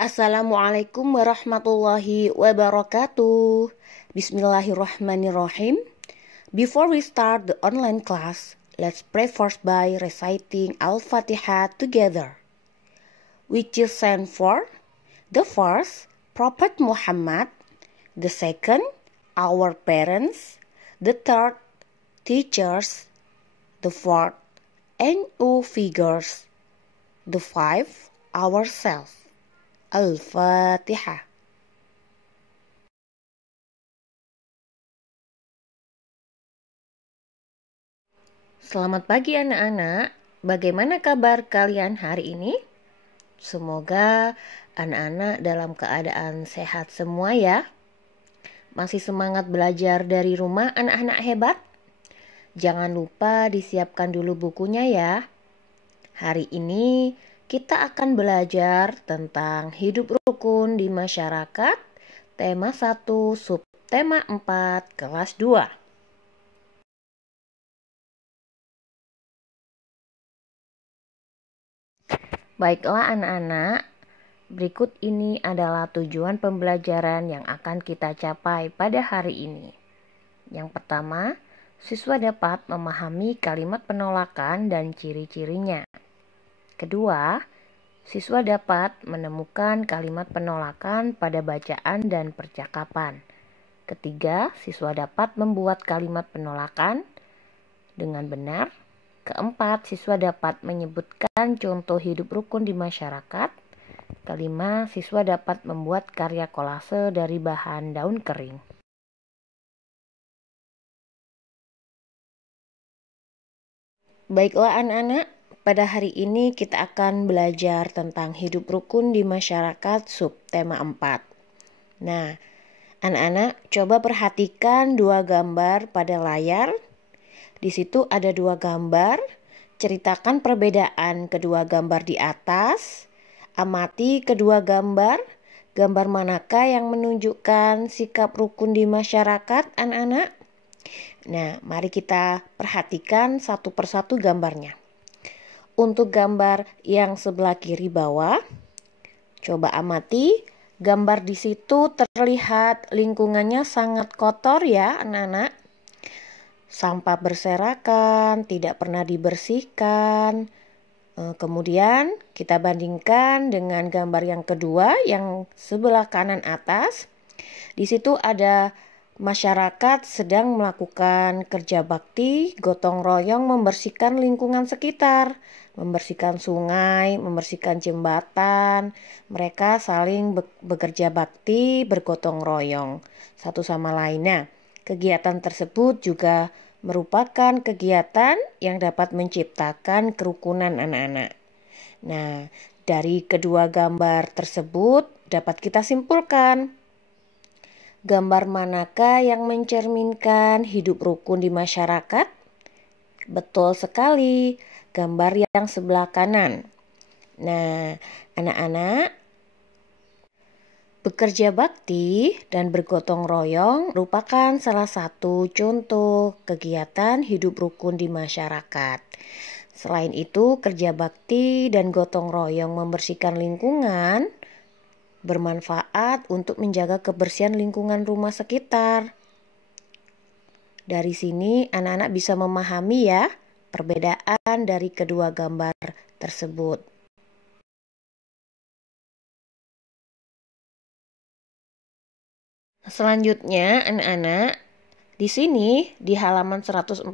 Assalamualaikum warahmatullahi wabarakatuh. Bismillahirrahmanirrahim. Before we start the online class, let's pray first by reciting Al-Fatihah together. Which is stand for the first, Prophet Muhammad; the second, our parents; the third, teachers; the fourth, NU figures; the fifth, ourselves. Al-Fatihah. Selamat pagi anak-anak. Bagaimana kabar kalian hari ini? Semoga anak-anak dalam keadaan sehat semua ya. Masih semangat belajar dari rumah anak-anak hebat? Jangan lupa disiapkan dulu bukunya ya. Hari ini kita akan belajar tentang hidup rukun di masyarakat, tema 1, subtema 4, kelas 2. Baiklah anak-anak, berikut ini adalah tujuan pembelajaran yang akan kita capai pada hari ini. Yang pertama, siswa dapat memahami kalimat penolakan dan ciri-cirinya. Kedua, siswa dapat menemukan kalimat penolakan pada bacaan dan percakapan. Ketiga, siswa dapat membuat kalimat penolakan dengan benar. Keempat, siswa dapat menyebutkan contoh hidup rukun di masyarakat. Kelima, siswa dapat membuat karya kolase dari bahan daun kering. Baiklah anak-anak, pada hari ini kita akan belajar tentang hidup rukun di masyarakat subtema 4. Nah, anak-anak coba perhatikan dua gambar pada layar. Di situ ada dua gambar. Ceritakan perbedaan kedua gambar di atas. Amati kedua gambar. Gambar manakah yang menunjukkan sikap rukun di masyarakat anak-anak? Nah, mari kita perhatikan satu persatu gambarnya. Untuk gambar yang sebelah kiri bawah, coba amati, gambar di situ terlihat lingkungannya sangat kotor ya anak-anak. Sampah berserakan, tidak pernah dibersihkan. Kemudian kita bandingkan dengan gambar yang kedua yang sebelah kanan atas. Di situ ada masyarakat sedang melakukan kerja bakti, gotong royong membersihkan lingkungan sekitar, membersihkan sungai, membersihkan jembatan. Mereka saling bekerja bakti, bergotong royong satu sama lainnya. Kegiatan tersebut juga merupakan kegiatan yang dapat menciptakan kerukunan anak-anak. Nah, dari kedua gambar tersebut dapat kita simpulkan gambar manakah yang mencerminkan hidup rukun di masyarakat? Betul sekali, gambar yang sebelah kanan. Nah, anak-anak, bekerja bakti dan bergotong royong merupakan salah satu contoh kegiatan hidup rukun di masyarakat. Selain itu, kerja bakti dan gotong royong membersihkan lingkungan bermanfaat untuk menjaga kebersihan lingkungan rumah sekitar. Dari sini anak-anak bisa memahami ya perbedaan dari kedua gambar tersebut. Selanjutnya anak-anak, di sini di halaman 141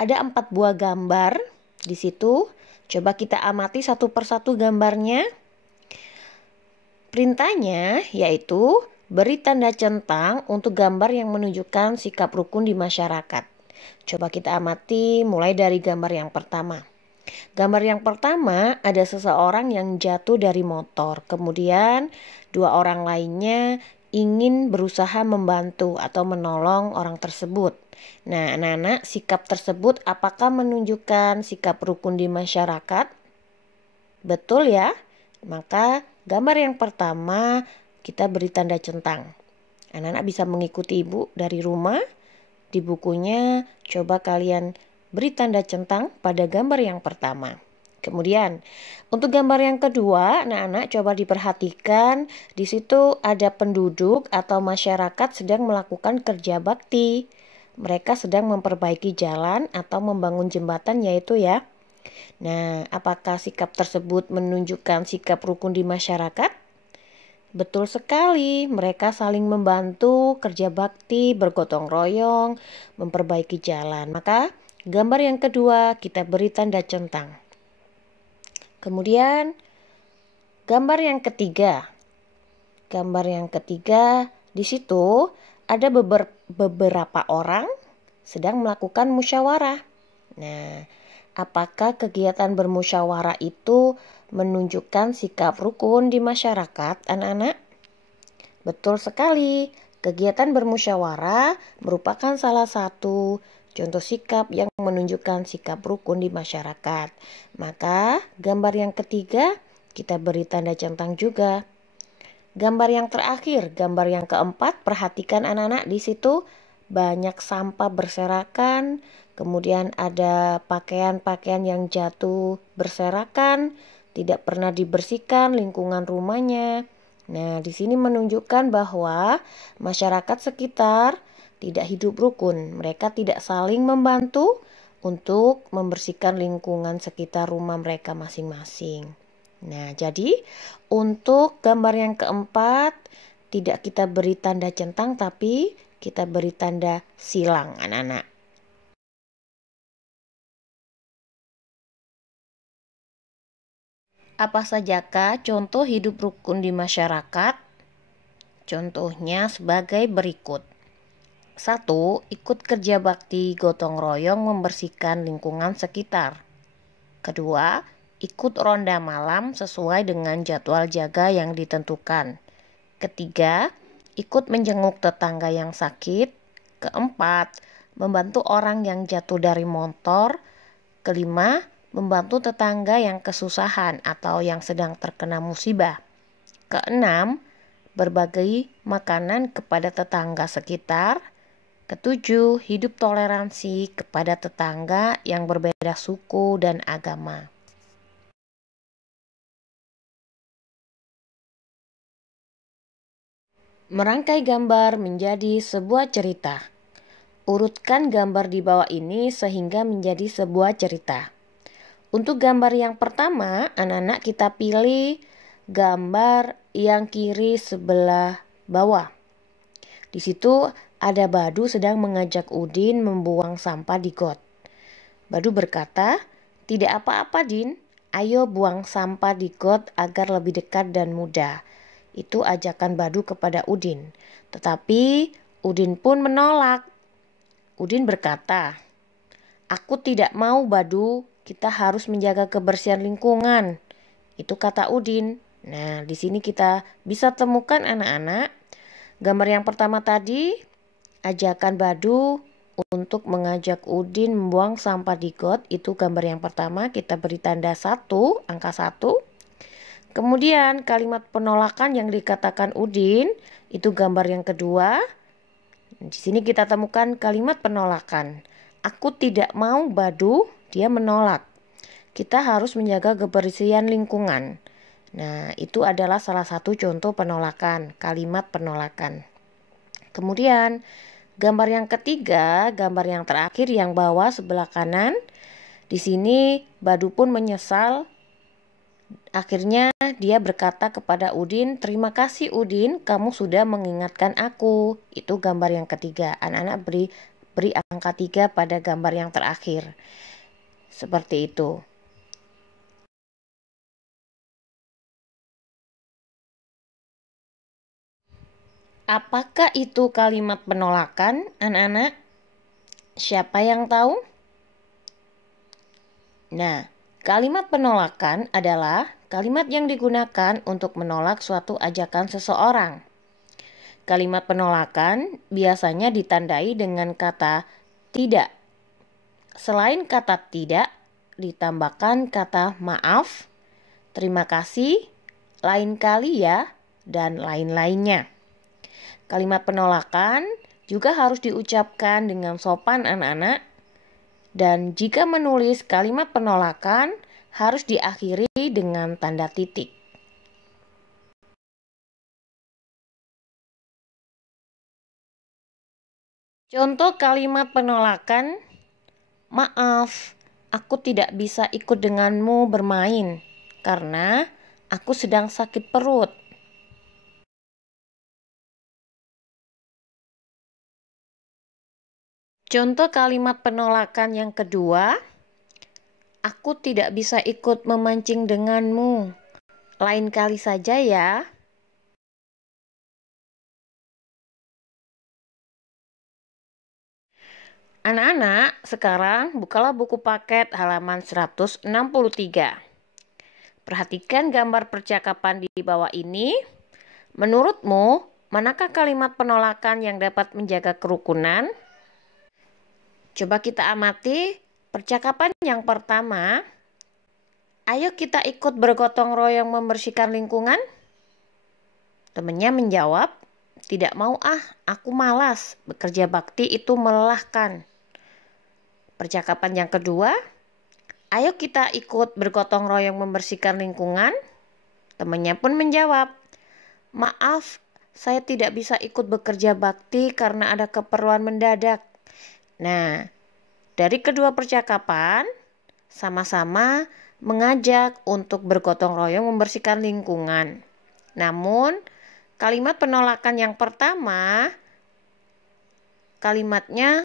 ada 4 buah gambar. Di situ coba kita amati satu persatu gambarnya. Perintahnya yaitu beri tanda centang untuk gambar yang menunjukkan sikap rukun di masyarakat. Coba kita amati mulai dari gambar yang pertama. Gambar yang pertama ada seseorang yang jatuh dari motor. Kemudian dua orang lainnya ingin berusaha membantu atau menolong orang tersebut. Nah, anak-anak, sikap tersebut apakah menunjukkan sikap rukun di masyarakat? Betul ya? Maka gambar yang pertama kita beri tanda centang. Anak-anak bisa mengikuti ibu dari rumah. Di bukunya coba kalian beri tanda centang pada gambar yang pertama. Kemudian, untuk gambar yang kedua, anak-anak coba diperhatikan, di situ ada penduduk atau masyarakat sedang melakukan kerja bakti. Mereka sedang memperbaiki jalan atau membangun jembatan yaitu ya. Nah, apakah sikap tersebut menunjukkan sikap rukun di masyarakat? Betul sekali, mereka saling membantu, kerja bakti, bergotong royong, memperbaiki jalan. Maka, gambar yang kedua kita beri tanda centang. Kemudian, gambar yang ketiga. Gambar yang ketiga, di situ ada beberapa orang sedang melakukan musyawarah. Nah, apakah kegiatan bermusyawarah itu menunjukkan sikap rukun di masyarakat, anak-anak? Betul sekali. Kegiatan bermusyawarah merupakan salah satu contoh sikap yang menunjukkan sikap rukun di masyarakat. Maka, gambar yang ketiga kita beri tanda centang juga. Gambar yang terakhir, gambar yang keempat, perhatikan anak-anak, di situ banyak sampah berserakan, kemudian ada pakaian-pakaian yang jatuh berserakan, tidak pernah dibersihkan lingkungan rumahnya. Nah, di sini menunjukkan bahwa masyarakat sekitar tidak hidup rukun. Mereka tidak saling membantu untuk membersihkan lingkungan sekitar rumah mereka masing-masing. Nah, jadi untuk gambar yang keempat tidak kita beri tanda centang tapi kita beri tanda silang, anak-anak. Apa sajakah contoh hidup rukun di masyarakat? Contohnya sebagai berikut. 1. Ikut kerja bakti gotong royong membersihkan lingkungan sekitar. Kedua, ikut ronda malam sesuai dengan jadwal jaga yang ditentukan. Ketiga, ikut menjenguk tetangga yang sakit. Keempat, membantu orang yang jatuh dari motor. Kelima, membantu tetangga yang kesusahan atau yang sedang terkena musibah. Keenam, berbagi makanan kepada tetangga sekitar. Ketujuh, hidup toleransi kepada tetangga yang berbeda suku dan agama. Merangkai gambar menjadi sebuah cerita. Urutkan gambar di bawah ini sehingga menjadi sebuah cerita. Untuk gambar yang pertama, anak-anak kita pilih gambar yang kiri sebelah bawah. Di situ ada Badu sedang mengajak Udin membuang sampah di got. Badu berkata, "Tidak apa-apa, Din. Ayo buang sampah di got agar lebih dekat dan mudah." Itu ajakan Badu kepada Udin. Tetapi Udin pun menolak. Udin berkata, "Aku tidak mau, Badu. Kita harus menjaga kebersihan lingkungan." Itu kata Udin. Nah, di sini kita bisa temukan anak-anak. Gambar yang pertama tadi, ajakan Badu untuk mengajak Udin membuang sampah di got. Itu gambar yang pertama, kita beri tanda 1, angka 1. Kemudian kalimat penolakan yang dikatakan Udin, itu gambar yang kedua. Di sini kita temukan kalimat penolakan. "Aku tidak mau, Badu." Dia menolak. Kita harus menjaga kebersihan lingkungan. Nah, itu adalah salah satu contoh penolakan, kalimat penolakan. Kemudian, gambar yang ketiga, gambar yang terakhir yang bawah sebelah kanan. Di sini Badu pun menyesal. Akhirnya dia berkata kepada Udin, "Terima kasih Udin, kamu sudah mengingatkan aku." Itu gambar yang ketiga. Anak-anak beri angka 3 pada gambar yang terakhir. Seperti itu. Apakah itu kalimat penolakan, anak-anak? Siapa yang tahu? Nah, kalimat penolakan adalah kalimat yang digunakan untuk menolak suatu ajakan seseorang. Kalimat penolakan biasanya ditandai dengan kata tidak. Selain kata tidak, ditambahkan kata maaf, terima kasih, lain kali ya, dan lain-lainnya. Kalimat penolakan juga harus diucapkan dengan sopan, anak-anak. Dan jika menulis kalimat penolakan, harus diakhiri dengan tanda titik. Contoh kalimat penolakan, maaf, aku tidak bisa ikut denganmu bermain karena aku sedang sakit perut. Contoh kalimat penolakan yang kedua, aku tidak bisa ikut memancing denganmu. Lain kali saja ya. Anak-anak, sekarang bukalah buku paket halaman 163. Perhatikan gambar percakapan di bawah ini. Menurutmu, manakah kalimat penolakan yang dapat menjaga kerukunan? Coba kita amati percakapan yang pertama. Ayo kita ikut bergotong royong membersihkan lingkungan. Temannya menjawab, tidak mau aku malas. Bekerja bakti itu melelahkan. Percakapan yang kedua, ayo kita ikut bergotong royong membersihkan lingkungan. Temannya pun menjawab, maaf, saya tidak bisa ikut bekerja bakti karena ada keperluan mendadak. Nah, dari kedua percakapan, sama-sama mengajak untuk bergotong royong membersihkan lingkungan. Namun, kalimat penolakan yang pertama, kalimatnya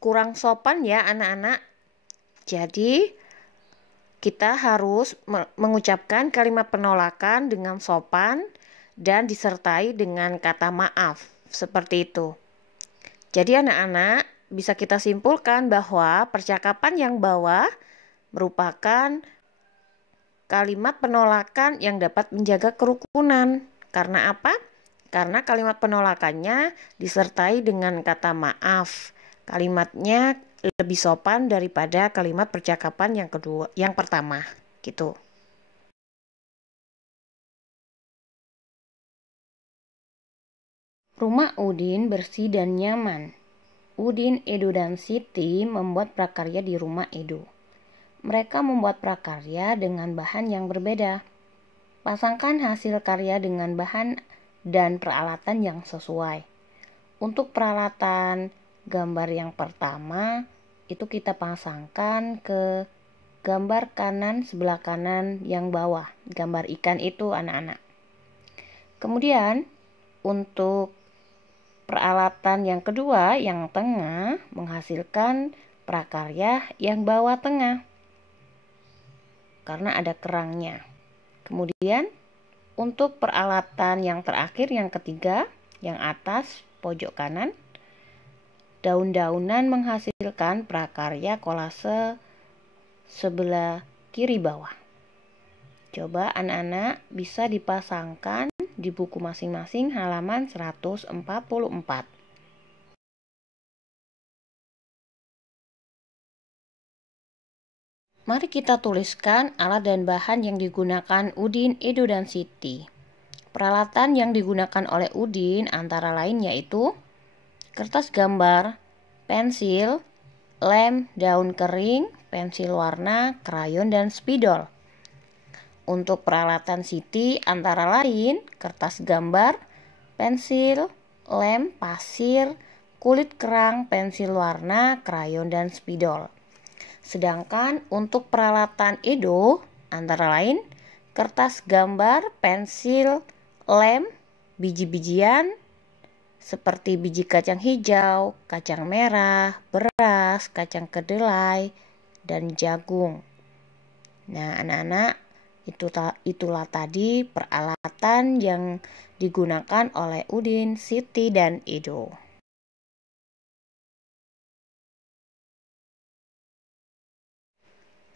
kurang sopan ya anak-anak. Jadi, kita harus mengucapkan kalimat penolakan dengan sopan dan disertai dengan kata maaf. Seperti itu. Jadi anak-anak, bisa kita simpulkan bahwa percakapan yang bawah merupakan kalimat penolakan yang dapat menjaga kerukunan. Karena apa? Karena kalimat penolakannya disertai dengan kata maaf. Kalimatnya lebih sopan daripada kalimat percakapan yang pertama, gitu. Rumah Udin bersih dan nyaman. Udin, Edo, dan Siti membuat prakarya di rumah Edo. Mereka membuat prakarya dengan bahan yang berbeda. Pasangkan hasil karya dengan bahan dan peralatan yang sesuai. Untuk peralatan gambar yang pertama, itu kita pasangkan ke gambar kanan sebelah kanan yang bawah. Gambar ikan itu anak-anak. Kemudian untuk peralatan yang kedua, yang tengah, menghasilkan prakarya yang bawah tengah. Karena ada kerangnya. Kemudian, untuk peralatan yang terakhir, yang ketiga, yang atas, pojok kanan, daun-daunan menghasilkan prakarya kolase sebelah kiri bawah. Coba anak-anak bisa dipasangkan di buku masing-masing halaman 144. Mari kita tuliskan alat dan bahan yang digunakan Udin, Edo, dan Siti. Peralatan yang digunakan oleh Udin antara lain yaitu kertas gambar, pensil, lem, daun kering, pensil warna, krayon, dan spidol. Untuk peralatan Siti antara lain kertas gambar, pensil, lem, pasir, kulit kerang, pensil warna, krayon, dan spidol. Sedangkan untuk peralatan Edo antara lain kertas gambar, pensil, lem, biji-bijian seperti biji kacang hijau, kacang merah, beras, kacang kedelai, dan jagung. Nah, anak-anak, itulah tadi peralatan yang digunakan oleh Udin, Siti, dan Edo.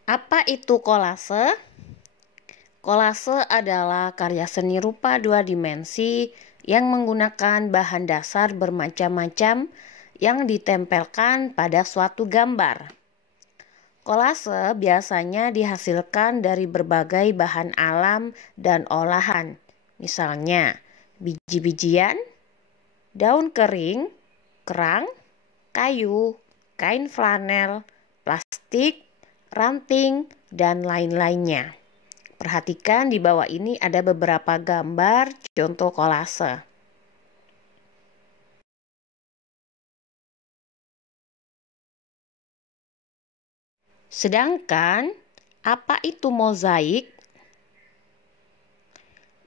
Apa itu kolase? Kolase adalah karya seni rupa dua dimensi yang menggunakan bahan dasar bermacam-macam yang ditempelkan pada suatu gambar. Kolase biasanya dihasilkan dari berbagai bahan alam dan olahan, misalnya biji-bijian, daun kering, kerang, kayu, kain flanel, plastik, ranting, dan lain-lainnya. Perhatikan di bawah ini ada beberapa gambar contoh kolase. Sedangkan, apa itu mozaik?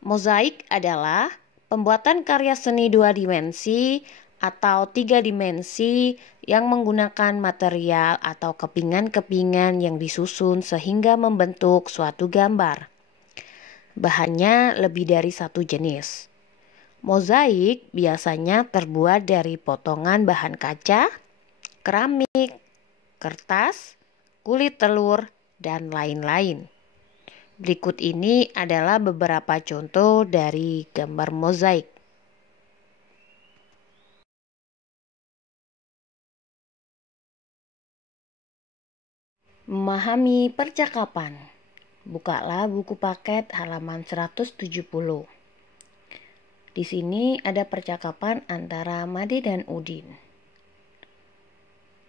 Mozaik adalah pembuatan karya seni 2 dimensi atau 3 dimensi yang menggunakan material atau kepingan-kepingan yang disusun sehingga membentuk suatu gambar. Bahannya lebih dari satu jenis. Mozaik biasanya terbuat dari potongan bahan kaca, keramik, kertas, kulit telur, dan lain-lain. Berikut ini adalah beberapa contoh dari gambar mozaik. Memahami percakapan. Bukalah buku paket halaman 170. Di sini ada percakapan antara Made dan Udin.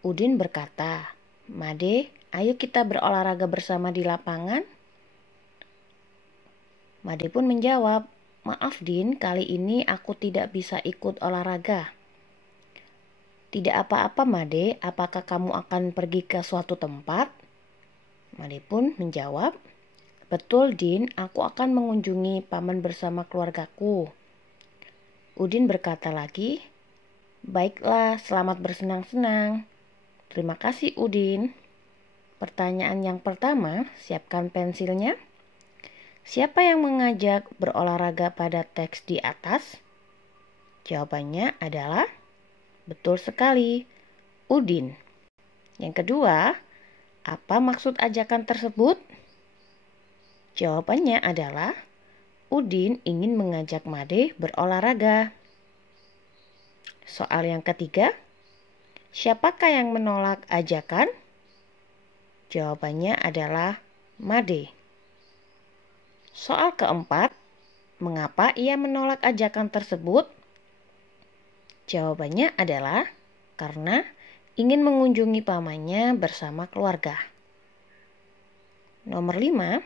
Udin berkata, "Made, ayo kita berolahraga bersama di lapangan." Made pun menjawab, "Maaf Din, kali ini aku tidak bisa ikut olahraga." "Tidak apa-apa Made, apakah kamu akan pergi ke suatu tempat?" Made pun menjawab, "Betul Din, aku akan mengunjungi paman bersama keluargaku." Udin berkata lagi, "Baiklah, selamat bersenang-senang." "Terima kasih Udin." Pertanyaan yang pertama, siapkan pensilnya. Siapa yang mengajak berolahraga pada teks di atas? Jawabannya adalah betul sekali, Udin. Yang kedua, apa maksud ajakan tersebut? Jawabannya adalah Udin ingin mengajak Made berolahraga. Soal yang ketiga, siapakah yang menolak ajakan? Jawabannya adalah Made. Soal keempat, mengapa ia menolak ajakan tersebut? Jawabannya adalah karena ingin mengunjungi pamannya bersama keluarga. Nomor 5,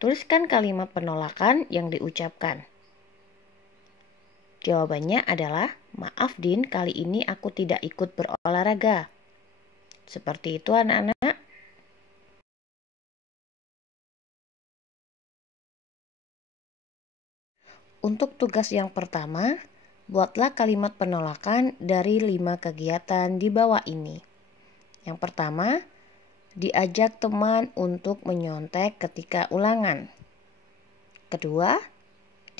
tuliskan kalimat penolakan yang diucapkan. Jawabannya adalah, "Maaf Din, kali ini aku tidak ikut berolahraga." Seperti itu anak-anak. Untuk tugas yang pertama, buatlah kalimat penolakan dari 5 kegiatan di bawah ini. Yang pertama, diajak teman untuk menyontek ketika ulangan. Kedua,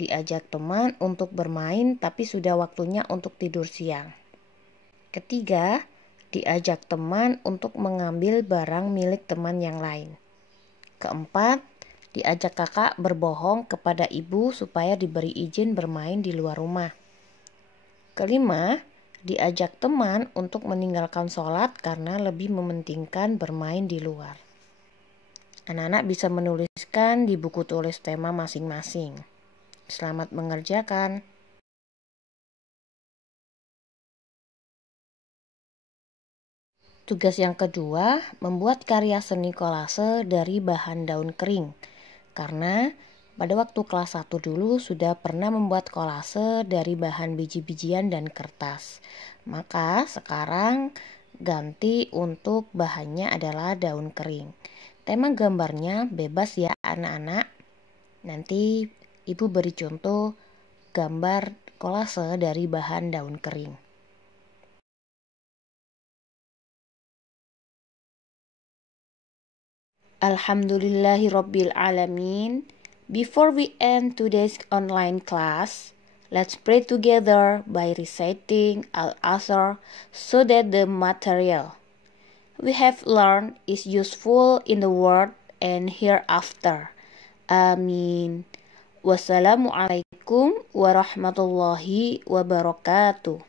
diajak teman untuk bermain tapi sudah waktunya untuk tidur siang. Ketiga, diajak teman untuk mengambil barang milik teman yang lain. Keempat, diajak kakak berbohong kepada ibu supaya diberi izin bermain di luar rumah. Kelima, diajak teman untuk meninggalkan sholat karena lebih mementingkan bermain di luar. Anak-anak bisa menuliskan di buku tulis tema masing-masing. Selamat mengerjakan. Tugas yang kedua, membuat karya seni kolase dari bahan daun kering. Karena pada waktu kelas 1 dulu sudah pernah membuat kolase dari bahan biji-bijian dan kertas. Maka sekarang ganti untuk bahannya adalah daun kering. Tema gambarnya bebas ya anak-anak. Nanti ibu beri contoh gambar kolase dari bahan daun kering. Alhamdulillahirabbil alamin. Before we end today's online class, let's pray together by reciting Al-Asr so that the material we have learned is useful in the world and hereafter. Amin. Wassalamualaikum warahmatullahi wabarakatuh.